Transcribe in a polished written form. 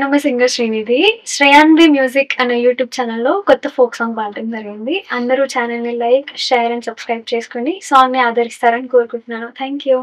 నేను మీ singer Srinidhi. 'శ్రేయాన్వి music' అనే YouTube ఛానెల్‌లో కొత్త ఫోక్ సాంగ్ పాడడం జరిగింది. అందరూ ఛానెల్‌ని లైక్, షేర్ అండ్ సబ్స్క్రైబ్ చేసుకొని సాంగ్‌ని ఆదరిస్తారని కోరుకుంటున్నాను. Thank you.